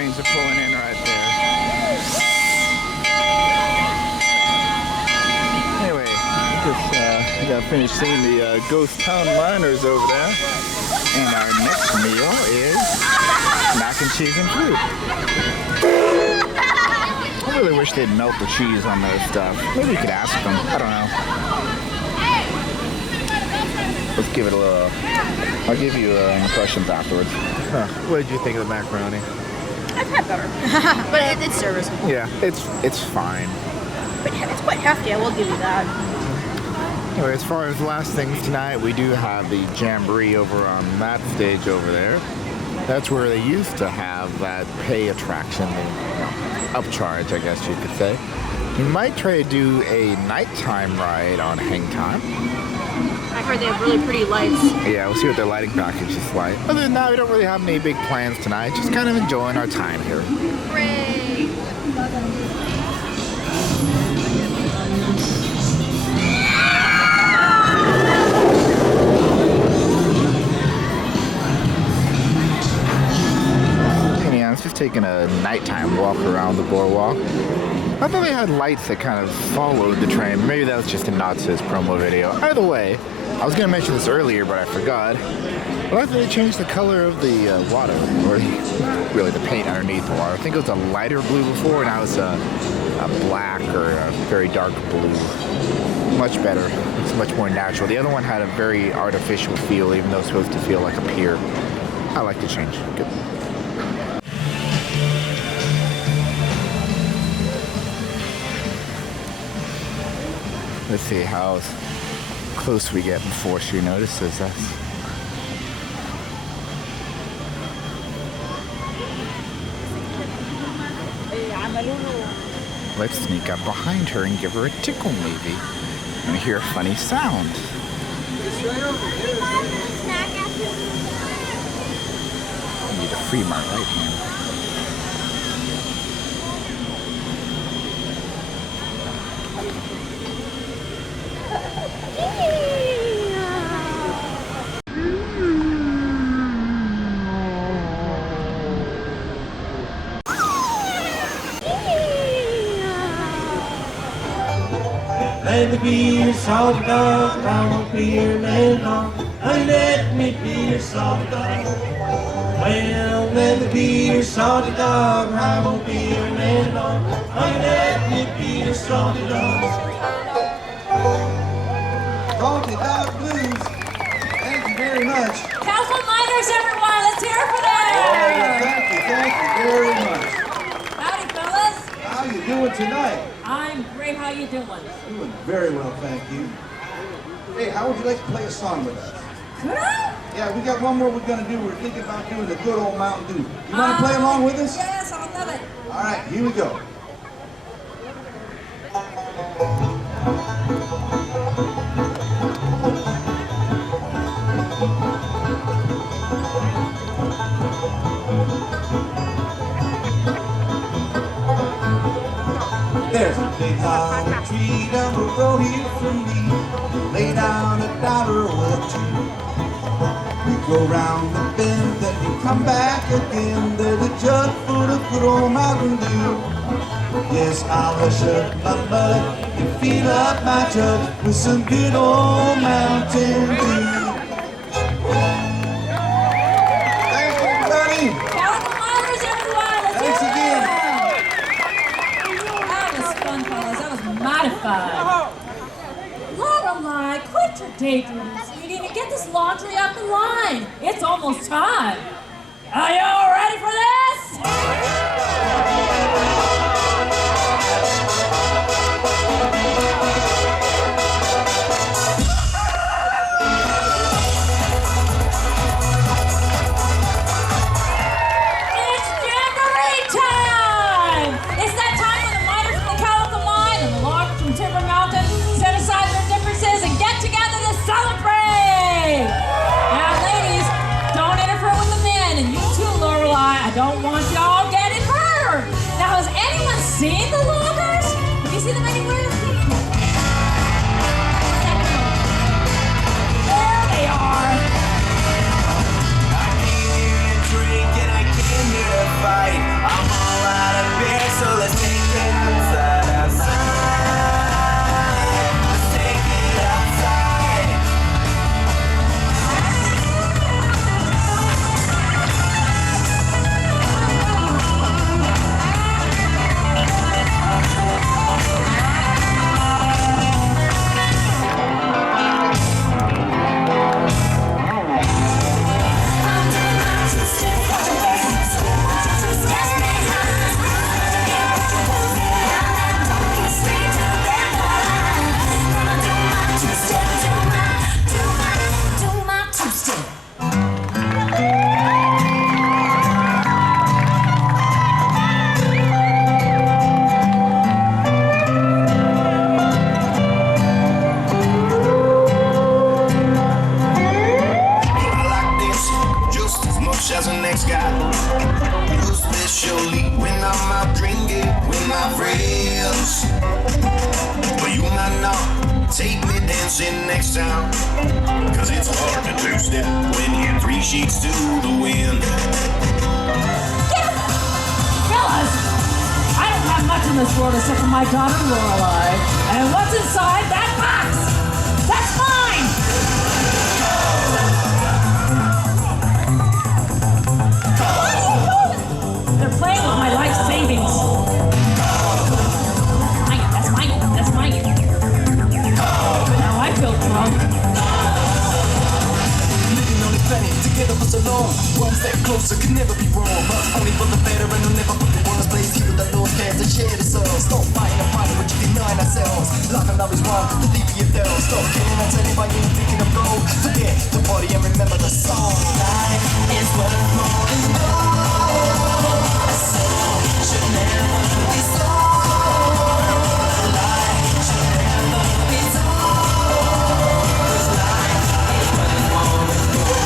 trains are pulling in right there. Anyway, just got finished seeing the ghost town miners over there. And our next meal is mac and cheese and fruit. I really wish they'd melt the cheese on their stuff. Maybe we could ask them. I don't know. Let's give it a little. I'll give you impressions afterwards. Huh. What did you think of the macaroni? I've had better, but it's serviceable. Yeah, it's fine. But it's quite hefty. I will give you that. Anyway, as far as the last things tonight, we do have the Jamboree over on that stage over there. That's where they used to have that pay attraction, upcharge, I guess you could say. We might try to do a nighttime ride on Hang Time. I've heard they have really pretty lights. Yeah, we'll see what their lighting package is like. Other than that, we don't really have any big plans tonight. Just kind of enjoying our time here. Hooray! Anyhow, it's just taking a nighttime walk around the boardwalk. I thought they had lights that kind of followed the train. Maybe that was just in Knott's promo video. Either way, I was going to mention this earlier, but I forgot. Well, I thought they changed the color of the water, or really the paint underneath the water. I think it was a lighter blue before, and now it's a black or a very dark blue. Much better. It's much more natural. The other one had a very artificial feel, even though it's supposed to feel like a pier. I like the change. Good. Let's see how close we get before she notices us. Let's sneak up behind her and give her a tickle maybe. And hear a funny sound. I need to free my right hand. Let me be your salty dog, I won't be your man dog. Honey, let me be your salty dog. Well, let me be your salty dog, I won't be your man dog. Honey, let me be your salty dog. Salty Dog Blues. Thank you very much. Calico Miners, everyone, let's hear it for them. Thank you very much. Howdy, fellas. How you doing tonight? I'm great. How you doing? Doing very well, thank you. Hey, how would you like to play a song with us? Could I? Yeah, we got one more we're going to do. We're thinking about doing the good old Mountain Dew. You want to play along with us? Yes, I love it. All right, here we go. There's a big hollow tree down the road here from me. Lay down $1 or two. We go round the bend, then we come back again. There's a jug full of good old Mountain Dew. Yes, I'll hush up my mud and fill up my jug with some good old Mountain Dew. Thanks, everybody. Calico Miners, everyone, let's Thanks hear it. again. That was fun, fellas. That was mighty fun. Lorelei, quit your daydreaming, sweetie, and get this laundry up the line. It's almost time. Are you all ready for this? It's Jamboree time! It's that time when the miners from the Calico Mine and the loggers from Timber Mountain set aside their differences and get together to celebrate! Now, ladies, don't interfere with the men, and you too, Lorelei. I don't want y'all getting hurt. Now, has anyone seen the loggers? Have you seen them anywhere? There they are. I came here to drink and I came here to fight. I step when you're 3 sheets to the wind. Fellas, I don't have much in this world except for my daughter Lorelai. And what's inside that box? That's mine! What are you doing? They're playing with my life savings. That's mine. That's mine. Now I feel drunk. Together for so long, one step closer can never be wrong. But only for the better and we'll never put the worst place here that Lord cares to share the soul. Stop fighting and fighting, but you deny ourselves. Love and love is one, the deeper you fell. Stop killing and telling by you thinking of gold. Forget the body and remember the song. Life is worth more than gold. A soul should never be sold. Life should never be told. 'Cause life is worth more than gold.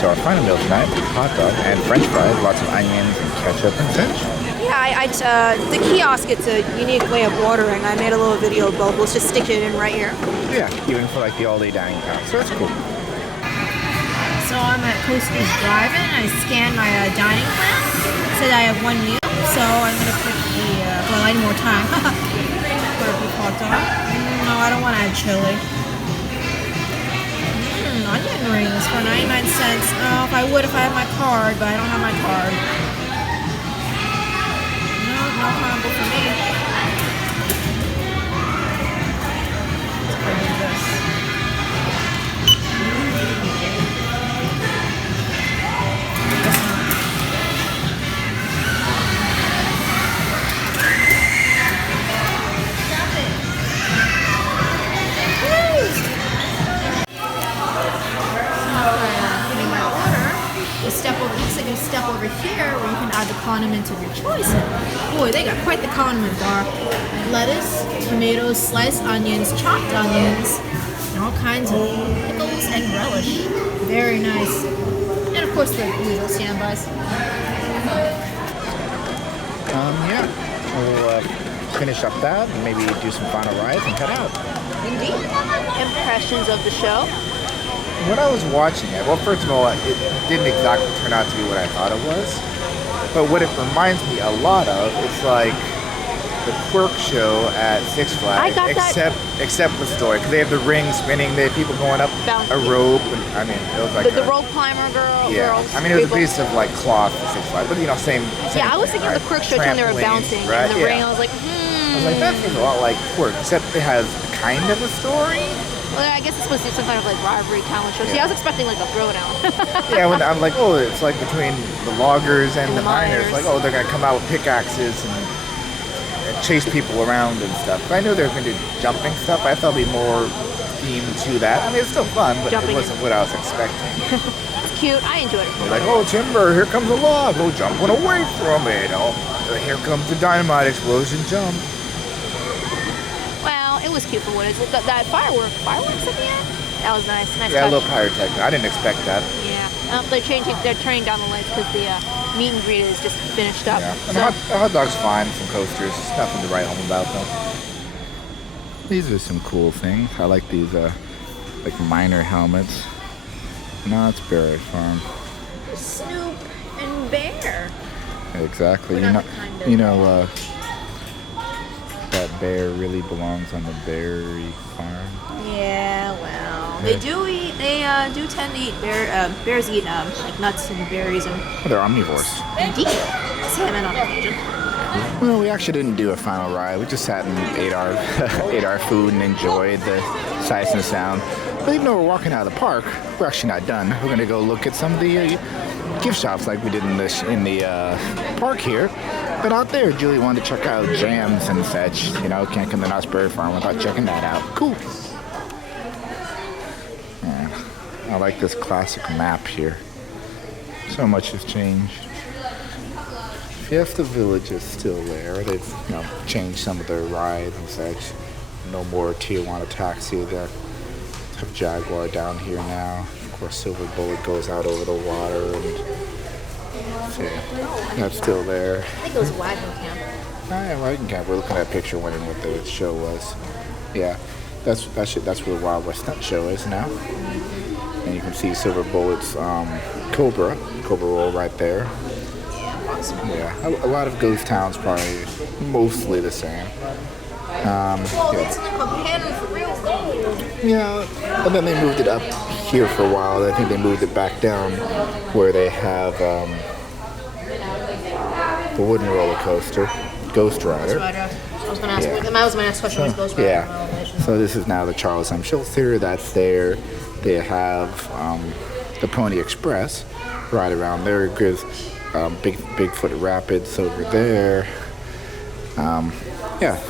So our final meal tonight was hot dog and french fries, lots of onions and ketchup and fish. Yeah, the kiosk, it's a unique way of ordering. I made a little video of both. Let's just stick it in right here. Yeah, even for like the Olde dining car. So it's cool. So I'm at Coaster's Drive-In. I scanned my dining plan. It said I have 1 meal, so I'm gonna pick the. Well, I need more time. For a beef hot dog. No, I don't want to add chili. Onion rings for 99 cents. Oh, if I would if I had my card, but I don't have my card. No combo for me. Let's do this. Step over here where you can add the condiments of your choice. And boy, they got quite the condiment bar. Lettuce, tomatoes, sliced onions, chopped onions, and all kinds of pickles and relish. Very nice. And of course the usual standbys. Yeah, we'll finish up that and maybe do some final rides and head out. Indeed. Impressions of the show. When I was watching it, well, first of all, it didn't exactly turn out to be what I thought it was. But what it reminds me a lot of, it's like the Quirk show at Six Flags, except the story, because they have the ring spinning, they have people going up a rope, and I mean, it was like the rope climber girl. Yeah, girls, I mean, it was a piece of like cloth for Six Flags, but you know, same yeah, I was thing, thinking of the Quirk show when they were bouncing right? in the ring. I was like, I was like, that seems a lot like Quirk, except it has kind of a story. Well, I guess it's supposed to be some kind of like rivalry talent show. See, I was expecting like a throwdown. Yeah, when I'm like, oh, it's like between the loggers and the miners. Like, oh, they're gonna come out with pickaxes and chase people around and stuff. But I knew they were gonna do jumping stuff. I thought it'd be more themed to that. I mean, it's still fun, but it wasn't what I was expecting. It's cute. I enjoyed it. Like, oh, timber, here comes a log. Oh, jumping away from it. Oh, here comes the dynamite explosion. Jump. It was cute for what it is. That fireworks at the end? That was nice. Nice yeah, touch. a little pyrotechnic. I didn't expect that. Yeah. They're turning down the lights because the meet and greet is just finished up. Yeah. And so. the hot dog's fine, some coasters. Nothing to write home about, though. These are some cool things. I like these, like miner helmets. Knott's Berry Farm. Snoop and Bear. Exactly. That bear really belongs on the berry farm. Yeah, well. No, they do eat. They do tend to eat bears eat like nuts and berries and Well, they're omnivores. indeed salmon on occasion. Well, we actually didn't do a final ride. We just sat and ate our ate our food and enjoyed the sights and sound. But even though we're walking out of the park, we're actually not done. We're gonna go look at some of the gift shops like we did in the park here. But out there, Julie wanted to check out jams and such. You know, can't come to Knott's Berry Farm without checking that out. Cool. Yeah, I like this classic map here. So much has changed. Fiesta Village is still there. They've changed some of their rides and such. No more Tijuana Taxi. They have Jaguar down here now. Of course, Silver Bullet goes out over the water, and so, that's still there. I think it was Wagon Camp. Oh, yeah, Wagon Camp. We're looking at a picture wondering what the show was. Yeah, that's where the Wild West Stunt Show is now. And you can see Silver Bullet's Cobra Roll right there. Yeah, a lot of ghost towns probably mostly the same. It's like a panel for real though. Yeah, and then they moved it up here for a while. I think they moved it back down where they have the wooden roller coaster, Ghost Rider. I was going to ask. That was my next question. Was Ghost Rider? Yeah. So this is now the Charles M. Schultz Theater. That's there. They have the Pony Express right around there. Because Bigfoot Rapids over there. Yeah.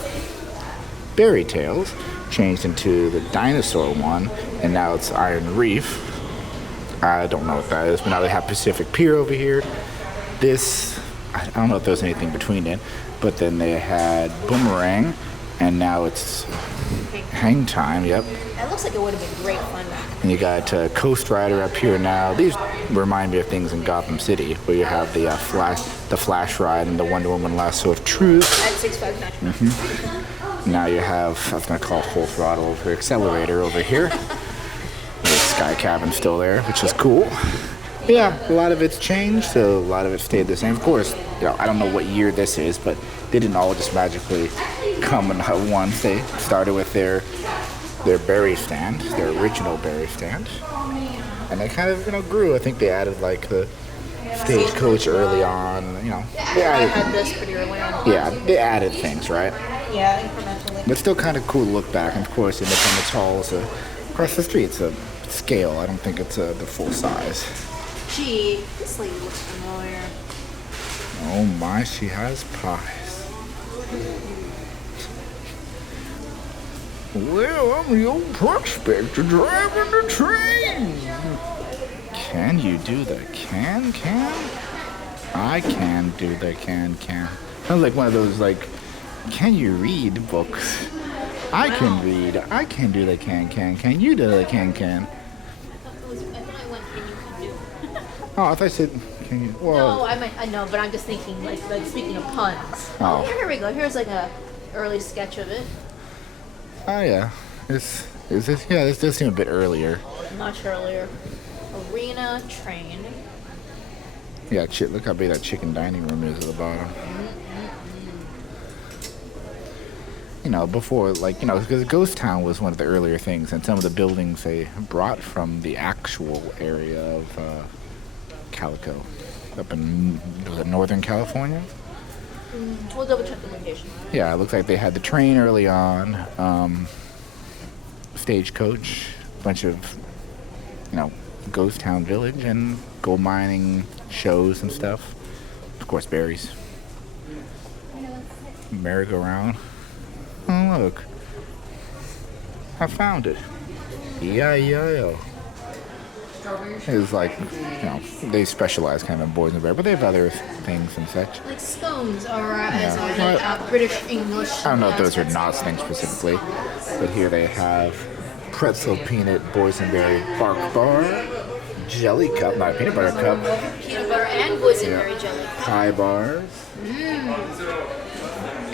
Berry Tales changed into the dinosaur one, and now it's Iron Reef. I don't know what that is, but now they have Pacific Pier over here. This, I don't know if there's anything between it, but then they had Boomerang, and now it's Hang Time. Yep. It looks like it would have been great fun. And you got Coast Rider up here now. These remind me of things in Gotham City, where you have the Flash ride and the Wonder Woman Lasso of Truth. At 6 Flags National. Now you have, I was going to call it Full Throttle over here, Accelerator over here. The Sky Cabin still there, which is cool. But yeah, a lot of it's changed, so a lot of it stayed the same. Of course, I don't know what year this is, but they didn't all just magically come at once. They started with their berry stand, their original berry stand, and they kind of grew. I think they added like the stagecoach early on. I had this pretty early on. Yeah, they added things, right? Yeah, incrementally. But still kind of cool to look back. And of course, Independence Hall is across the street. It's a scale. I don't think it's the full size. Gee, this lady looks familiar. Oh my, she has pies. Well, I'm the old prospector driving the train. Can you do the can? I can do the can. Sounds like one of those can you read books? I can read. I can do the can. Can you do the can? I thought I went can you do. Oh, I thought I said can you. Well, No, I know, but I'm just thinking like speaking of puns. Oh. Here we go. Here's like a early sketch of it. oh yeah. Is this? Yeah, this does seem a bit earlier. Much earlier. Arena train. Yeah, look how big that chicken dining room is at the bottom. Before, because Ghost Town was one of the earlier things, and some of the buildings they brought from the actual area of Calico, up in Northern California. We'll double check the location. Yeah, it looks like they had the train early on, stagecoach, a bunch of, Ghost Town Village, and gold mining shows and stuff. Of course, berries. Merry-go-round. Oh, look. I found it. E-I-E-I-O. It's they specialize kind of in boys and bear, but they have other things and such. Like scones or as British English. I don't know if those are Knott's things specifically, but here they have pretzel peanut boysenberry bark bar, jelly cup, not a peanut butter cup, Peanut butter and boysenberry jelly. pie bars,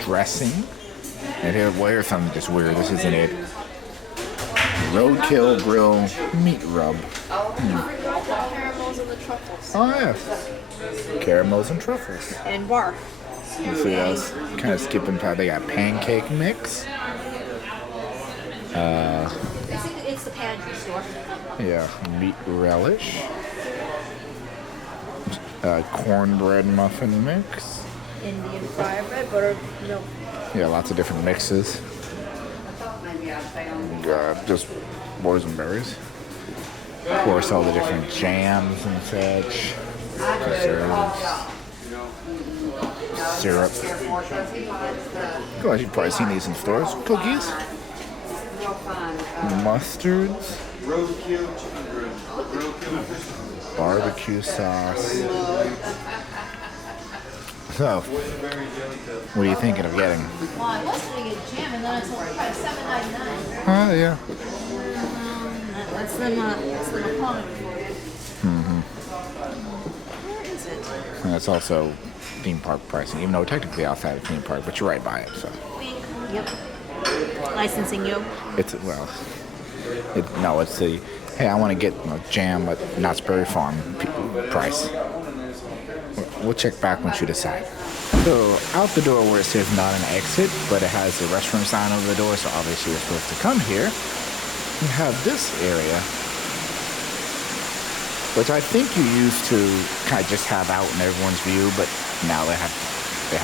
dressing, and here's something just weird. This isn't it. Roadkill grill meat rub. Caramels and the truffles. Oh yes, caramels and truffles. And bark. You see us kind of skipping past. They got pancake mix. It's It's the pantry store. Yeah, meat relish. Cornbread muffin mix. Indian fried bread, butter, milk. Yeah, lots of different mixes. Just boysenberries. Of course, all the different jams and such. Preserves. Syrup. Cool, you've probably seen these in stores. Cookies. Mustards. Barbecue sauce. So, what are you thinking of getting? Well, I was going to get jam, and then I told the price $7.99. Oh, yeah. That's the McLeod for you. Where is it? And it's also theme park pricing, even though technically outside of theme park, but you're right by it, so. Yep. Licensing you. It's, well, it's the, hey, I want to get jam at Knott's Berry Farm price. We'll check back once you decide. So, out the door where it says not an exit, but it has the restroom sign over the door, so obviously you're supposed to come here. You have this area, which I think you used to kind of just have out in everyone's view, but now they have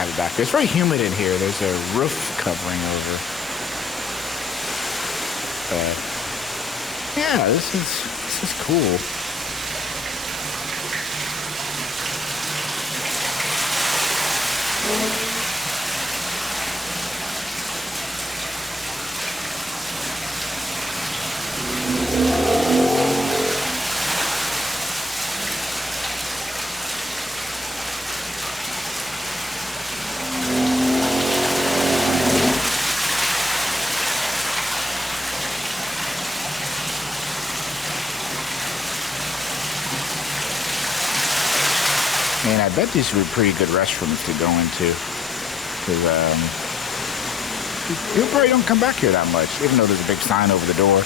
it back there. It's very humid in here. There's a roof covering over. Yeah, this is cool. Man, I bet these would be pretty good restrooms to go into. Because, you probably don't come back here that much, even though there's a big sign over the door.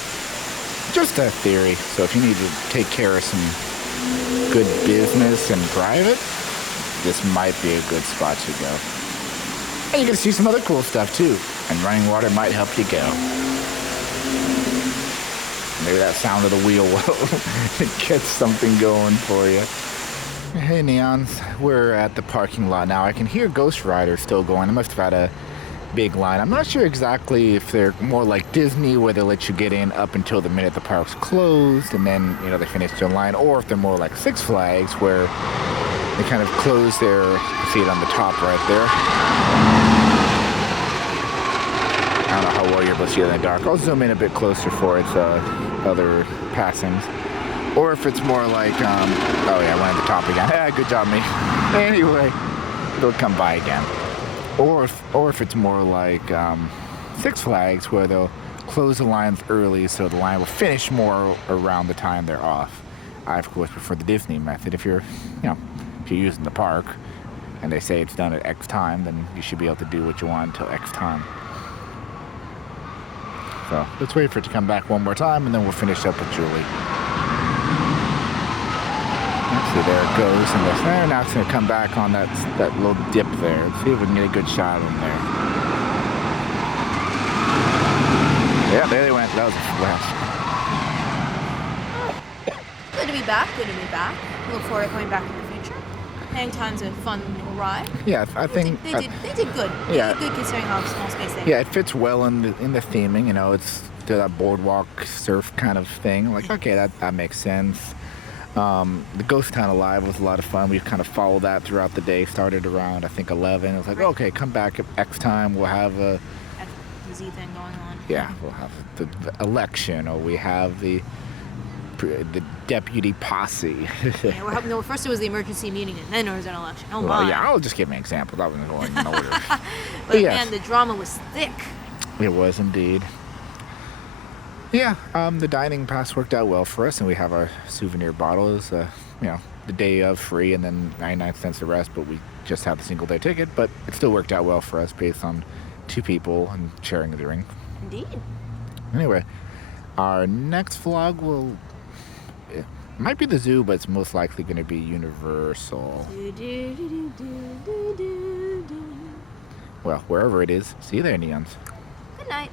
Just a theory. So if you need to take care of some good business in private, this might be a good spot to go. And you can see some other cool stuff, too. And running water might help you go. Maybe that sound of the wheel will get something going for you. Hey Neons, we're at the parking lot now. I can hear Ghost Rider still going. They must have had a big line. I'm not sure exactly if they're more like Disney where they let you get in up until the minute the park's closed and then, they finish their line, or if they're more like Six Flags where they kind of close their, you see it on the top right there. I don't know how well you're able to see it in the dark. I'll zoom in a bit closer for its other passings. Or if it's more like, oh yeah, I went at the top again. Yeah, good job, me. Anyway, they'll come by again. Or if it's more like Six Flags, where they'll close the lines early so the line will finish more around the time they're off. I, of course, prefer the Disney method. If you're using the park and they say it's done at X time, then you should be able to do what you want until X time. So let's wait for it to come back one more time, and then we'll finish up with Julie. See, there it goes, and now it's going to come back on that little dip there. Let's see if we can get a good shot in there. Yeah, there they went. That was a flash. Good to be back. Good to be back. Look forward to coming back in the future. Hang time's a fun ride. Yeah, I think they did good. Yeah, they did good considering how small space they had. Yeah, it fits well in the theming. It's that boardwalk surf kind of thing. Like, okay, that makes sense. The Ghost Town Alive was a lot of fun. We've kind of followed that throughout the day. Started around, I think, 11. It was like, okay, come back at X time. We'll have a Z thing going on. Yeah, we'll have the election, or we have the deputy posse. Yeah, first it was the emergency meeting, and then there was an election. Oh well, my. yeah, I'll just give an example. I wasn't going in order. But yes. Man, the drama was thick. It was indeed. Yeah, the dining pass worked out well for us, and we have our souvenir bottles, the day of free, and then 99 cents the rest, but we just have the single day ticket, but it still worked out well for us based on 2 people and sharing the drink. Indeed. Anyway, our next vlog it might be the zoo, but it's most likely going to be Universal. Well, wherever it is, see you there, Neons. Good night.